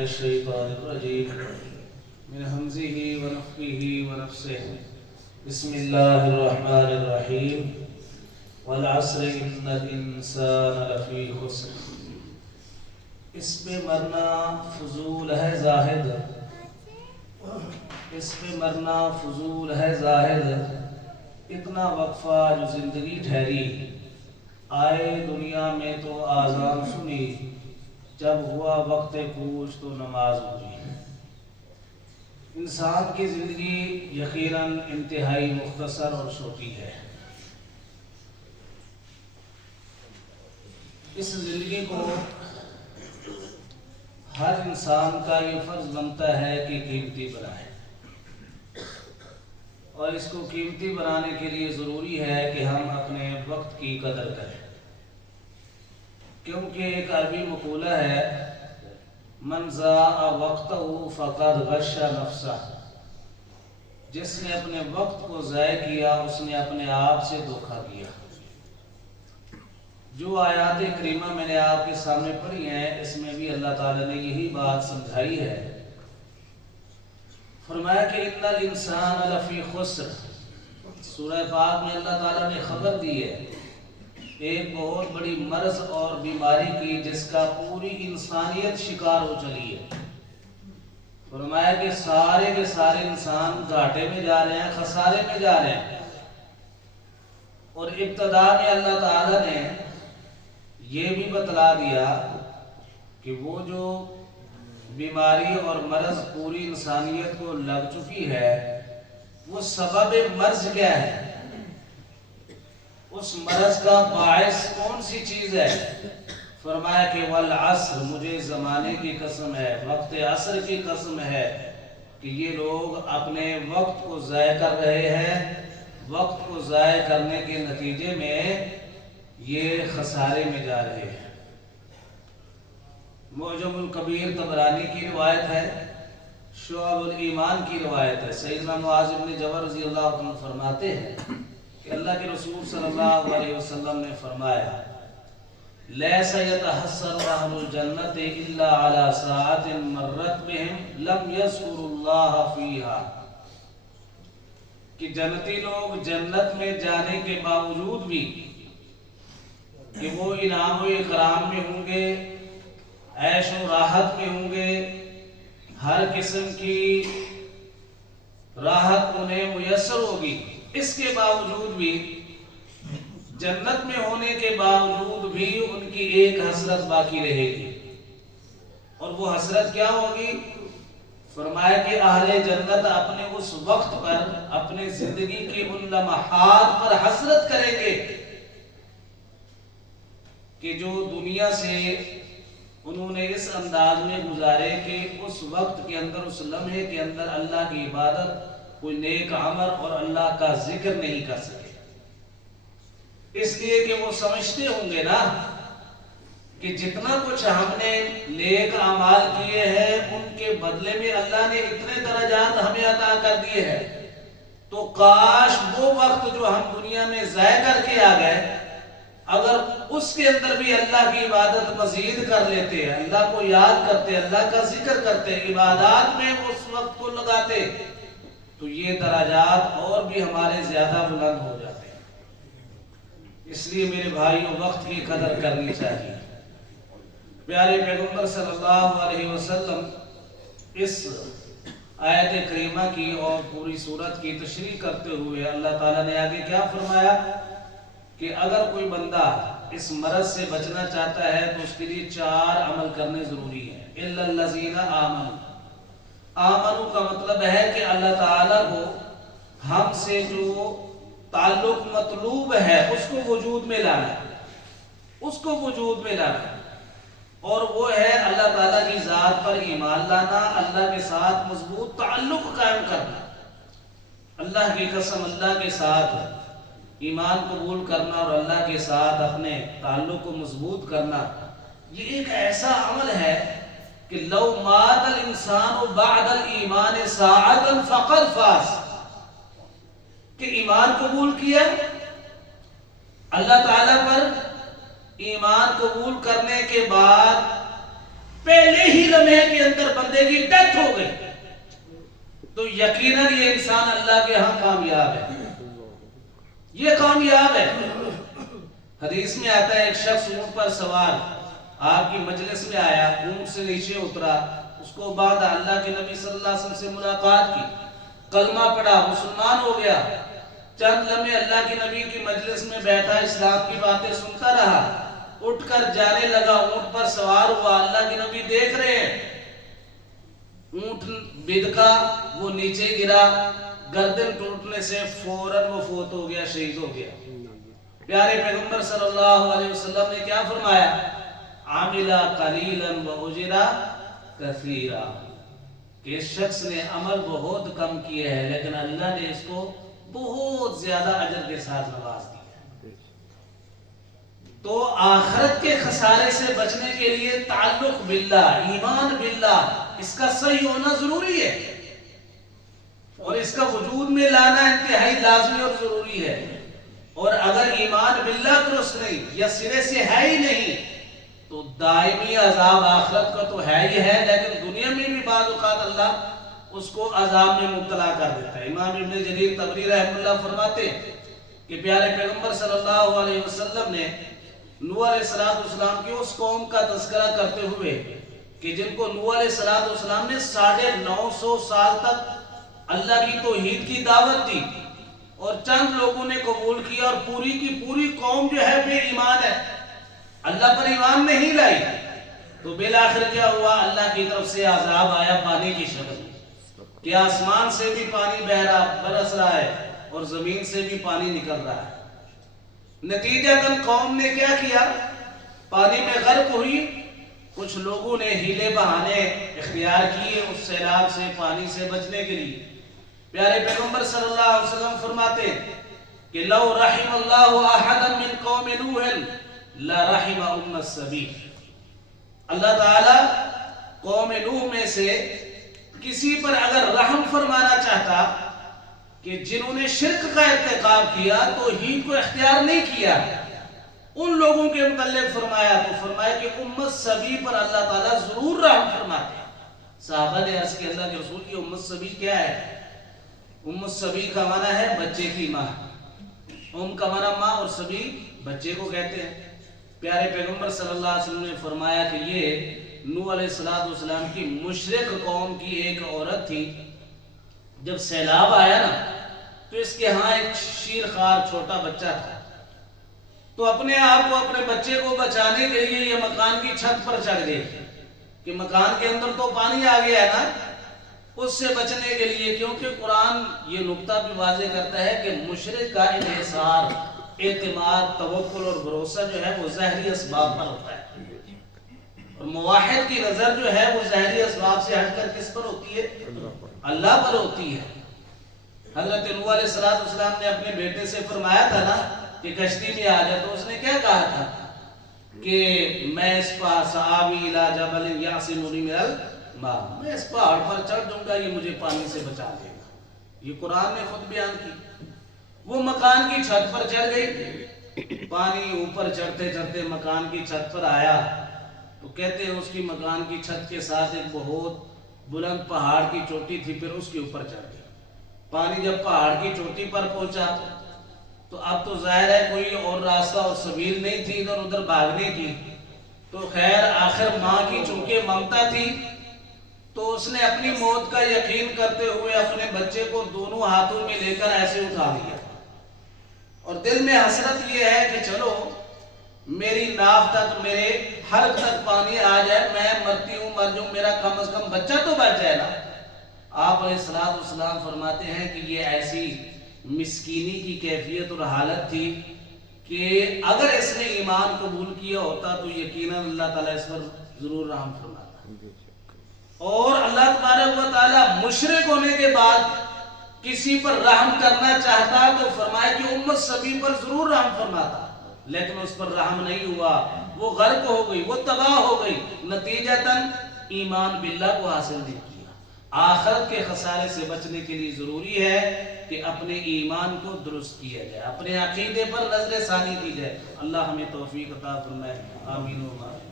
الشيطان الرجيم من همزه ونفخه ونفسه بسم الله الرحمن الرحيم والعصر إن الإنسان لفي خسر. اس پہ مرنا فضول ہے زاہد، اس پہ مرنا فضول ہے زاہد، اتنا وقفہ جو زندگی ٹھہری، آئے دنیا میں تو آذان سنی، جب ہوا وقت کوچ تو نماز ہوئی. انسان کی زندگی یقیناً انتہائی مختصر اور چھوٹی ہے. اس زندگی کو ہر انسان کا یہ فرض بنتا ہے کہ قیمتی بنائے، اور اس کو قیمتی بنانے کے لیے ضروری ہے کہ ہم اپنے وقت کی قدر کریں. کیونکہ ایک عربی مقولہ ہے، من ضاع وقتہ فقد غش نفسہ، جس نے اپنے وقت کو ضائع کیا اس نے اپنے آپ سے دھوکہ کیا. جو آیات کریمہ میں نے آپ کے سامنے پڑھی ہیں، اس میں بھی اللہ تعالیٰ نے یہی بات سمجھائی ہے. فرمایا کہ ان الانسان لفی خسر. سورہ پاک میں اللہ تعالیٰ نے خبر دی ہے ایک بہت بڑی مرض اور بیماری کی جس کا پوری انسانیت شکار ہو چلی ہے. فرمایا کہ سارے کے سارے انسان گھاٹے میں جا رہے ہیں، خسارے میں جا رہے ہیں. اور ابتدا میں اللہ تعالیٰ نے یہ بھی بتلا دیا کہ وہ جو بیماری اور مرض پوری انسانیت کو لگ چکی ہے، وہ سبب مرض کیا ہے، اس مرض کا باعث کون سی چیز ہے. فرمایا کہ والعصر، مجھے زمانے کی قسم ہے، وقت عصر کی قسم ہے کہ یہ لوگ اپنے وقت کو ضائع کر رہے ہیں. وقت کو ضائع کرنے کے نتیجے میں یہ خسارے میں جا رہے ہیں. معجم الکبیر طبرانی کی روایت ہے، شعب الایمان کی روایت ہے. سیدنا معاذ بن جبل رضی اللہ عنہ فرماتے ہیں کہ اللہ کے رسول صلی اللہ علیہ وسلم نے فرمایا، لیس یتحسر اہل الجنت الا علی ساعت مرت بهم لم یذکروا اللہ فیہا، کہ جنتی لوگ جنت میں جانے کے باوجود بھی کہ وہ انعام و اکرام میں ہوں گے، عیش و راحت میں ہوں گے، ہر قسم کی راحت انہیں میسر ہوگی، اس کے باوجود بھی، جنت میں ہونے کے باوجود بھی ان کی ایک حسرت باقی رہے گی. اور وہ حسرت کیا ہوگی؟ فرمایا کہ اہل جنت اپنے اس وقت پر، اپنے زندگی کے ان لمحات پر حسرت کریں گے کہ جو دنیا سے انہوں نے اس انداز میں گزارے کہ اس وقت کے اندر، اس لمحے کے اندر اللہ کی عبادت، کوئی نیک عمل اور اللہ کا ذکر نہیں کر سکے. اس لیے کہ وہ سمجھتے ہوں گے نا کہ جتنا کچھ ہم نے نیک اعمال کیے ہیں ان کے بدلے میں اللہ نے اتنے درجات ہمیں عطا کر دیے ہیں، تو کاش وہ وقت جو ہم دنیا میں ضائع کر کے آ گئے، اگر اس کے اندر بھی اللہ کی عبادت مزید کر لیتے، اللہ کو یاد کرتے، اللہ کا ذکر کرتے، عبادات میں اس وقت کو لگاتے، تو یہ درجات اور بھی ہمارے زیادہ بلند ہو جاتے. اس لیے میرے بھائیوں، وقت کی قدر کرنی چاہیے. پیارے پیغمبر صلی اللہ علیہ وسلم اس آیت کریمہ کی اور پوری سورت کی تشریح کرتے ہوئے اللہ تعالیٰ نے آگے کیا فرمایا کہ اگر کوئی بندہ اس مرض سے بچنا چاہتا ہے تو اس کے لیے 4 عمل کرنے ضروری ہیں. الا الذین آمنوا. آمنوا کا مطلب ہے کہ اللہ تعالیٰ کو ہم سے جو تعلق مطلوب ہے اس کو وجود میں لانا، اس کو وجود میں لانا، اور وہ ہے اللہ تعالیٰ کی ذات پر ایمان لانا، اللہ کے ساتھ مضبوط تعلق قائم کرنا. اللہ کی قسم، اللہ کے ساتھ ایمان قبول کرنا اور اللہ کے ساتھ اپنے تعلق کو مضبوط کرنا، یہ ایک ایسا عمل ہے کہ لو مات الانسان بعد الایمان ساعتا فقد فاز، کہ ایمان قبول کیا، اللہ تعالیٰ پر ایمان قبول کرنے کے بعد پہلے ہی لمحے کے اندر بندے کی ڈیتھ ہو گئی تو یقیناً یہ انسان اللہ کے ہاں کامیاب ہے، یہ کامیاب ہے۔ حدیث میں آتا ہے ایک شخص اونٹ پر سوار آپ کی مجلس میں آیا، اونٹ سے نیچے اترا، اس کو بعد اللہ کے نبی صلی اللہ علیہ وسلم سے ملاقات کی، کلمہ پڑھا، مسلمان ہو گیا، چند لمحے اللہ کے نبی کی مجلس میں بیٹھا، اسلام کی باتیں سنتا رہا، اٹھ کر جانے لگا، اونٹ پر سوار ہوا، اللہ کے نبی دیکھ رہے ہیں، اونٹ بدکا، وہ نیچے گرا، گردن ٹوٹنے سے فوراً وہ فوت ہو گیا، شہید ہو گیا۔ پیارے پیغمبر صلی اللہ علیہ وسلم نے کیا فرمایا؟ عاملہ قلیلا و اجرا کثیرا، کہ اس شخص نے عمل بہت کم کیے ہیں لیکن اللہ نے اس کو بہت زیادہ اجر کے ساتھ نواز دیا۔ تو آخرت کے خسارے سے بچنے کے لیے تعلق باللہ، ایمان باللہ، اس کا صحیح ہونا ضروری ہے اور اس کا وجود میں لانا انتہائی لازمی اور ضروری ہے۔ اور اگر ایمان باللہ درست نہیں یا سرے سے ہے ہی نہیں تو دائمی عذاب آخرت کا تو ہے ہی ہے، لیکن دنیا میں بھی بعض اوقات اللہ اس کو عذاب میں مبتلا کر دیتا ہے۔ امام ابن جریر طبری رحمہ اللہ فرماتے ہیں کہ پیارے پیغمبر صلی اللہ علیہ وسلم نے نوح علیہ السلام کی اس قوم کا تذکرہ کرتے ہوئے کہ جن کو نوح علیہ السلام نے 950 سال تک اللہ کی توحید کی دعوت دی اور چند لوگوں نے قبول کیا اور پوری کی پوری قوم جو ہے بے ایمان ہے، اللہ پر ایمان نہیں لائی، تو بالآخر کیا ہوا؟ اللہ کی طرف سے عذاب آیا پانی کی شکل میں کہ آسمان سے بھی پانی برس رہا ہے اور زمین سے بھی پانی نکل رہا ہے۔ نتیجتاً قوم نے کیا کیا؟ پانی میں غرق ہوئی۔ کچھ لوگوں نے ہیلے بہانے اختیار کیے اس سیلاب سے، پانی سے بچنے کے لیے۔ پیارے پیغمبر صلی اللہ علیہ وسلم فرماتے ہیں کہ لو رحم اللہ احدا من قوم نوح لرحم ام السبیل، اللہ تعالی قوم نوح میں سے کسی پر اگر رحم فرمانا چاہتا کہ جنہوں نے شرک کا ارتکاب کیا، توحید کو اختیار نہیں کیا، ان لوگوں کے متعلق فرمایا تو فرمایا کہ ام السبیل پر اللہ تعالیٰ ضرور رحم فرماتے ہیں۔ صحابہ نے عرض کیا اللہ کے رسول کی ام السبیل کیا ہے؟ ام السبیل کا معنی ہے بچے کی ماں، ام کا معنی ماں اور سبیل بچے کو کہتے ہیں۔ پیارے پیغمبر صلی اللہ علیہ وسلم نے فرمایا کہ یہ نوح علیہ السلام کی مشرک قوم کی ایک عورت تھی، جب سیلاب آیا نا تو اس کے ہاں ایک شیرخوار چھوٹا بچہ تھا، تو اپنے آپ کو اپنے بچے کو بچانے کے لیے یہ مکان کی چھت پر چڑھ گئی کہ مکان کے اندر تو پانی آ گیا ہے نا، اس سے بچنے کے لیے، کیونکہ قرآن یہ نقطہ بھی واضح کرتا ہے کہ مشرک کا انحصار، اعتماد، توکل اور بھروسہ جو ہے وہ ظاہری اسباب پر ہوتا ہے، اور موحد کی نظر جو ہے وہ ظاہری اسباب سے ہٹ کر کس پر ہوتی ہے؟ اللہ پر ہوتی ہے۔ حضرت نوح علیہ السلام نے اپنے بیٹے سے فرمایا تھا نا کہ کشتی میں آ جائے، تو اس نے کیا کہا تھا کہ میں اس پاس آوی الی جبل یعصمنی من الماء، میں اس پہاڑ پر چڑھ جاؤں گا، یہ مجھے پانی سے بچا دے گا۔ یہ قرآن نے خود بیان کی۔ وہ مکان کی چھت پر چڑھ گئی، پانی اوپر چڑھتے چڑھتے مکان کی چھت پر آیا تو کہتے ہیں اس کی مکان کی چھت کے ساتھ ایک بہت بلند پہاڑ کی چوٹی تھی، پھر اس کے اوپر چڑھ گئی۔ پانی جب پہاڑ کی چوٹی پر پہنچا تو اب تو ظاہر ہے کوئی اور راستہ اور سبیل نہیں تھی ادھر ادھر بھاگنے کی، تو خیر آخر ماں کی چونکہ ممتا تھی تو اس نے اپنی موت کا یقین کرتے ہوئے اپنے بچے کو دونوں ہاتھوں میں لے کر ایسے اٹھا لیا، اور دل میں حسرت یہ ہے کہ چلو میری ناف تک، میرے حلق تک پانی آ جائے، میں مرتی ہوں مر جاؤں، میرا کم از کم بچہ تو بچ جائے نا۔ آپ علیہ السلام فرماتے ہیں کہ یہ ایسی مسکینی کی کیفیت اور حالت تھی کہ اگر اس نے ایمان قبول کیا ہوتا تو یقیناً اللہ تعالیٰ اس پر ضرور رحم فرماتا، اور اللہ تبارک و تعالیٰ مشرک ہونے کے بعد کسی پر رحم کرنا چاہتا تو فرمایا کہ امت سبھی پر ضرور رحم فرماتا، لیکن اس پر رحم نہیں ہوا، وہ غرق ہو گئی، وہ تباہ ہو گئی، نتیجتاً ایمان باللہ کو حاصل نہیں کیا۔ آخرت کے خسارے سے بچنے کے لیے ضروری ہے کہ اپنے ایمان کو درست کیا جائے، اپنے عقیدے پر نظر ثانی کی جائے۔ اللہ ہمیں توفیق عطا فرمائے، آمین و آمین۔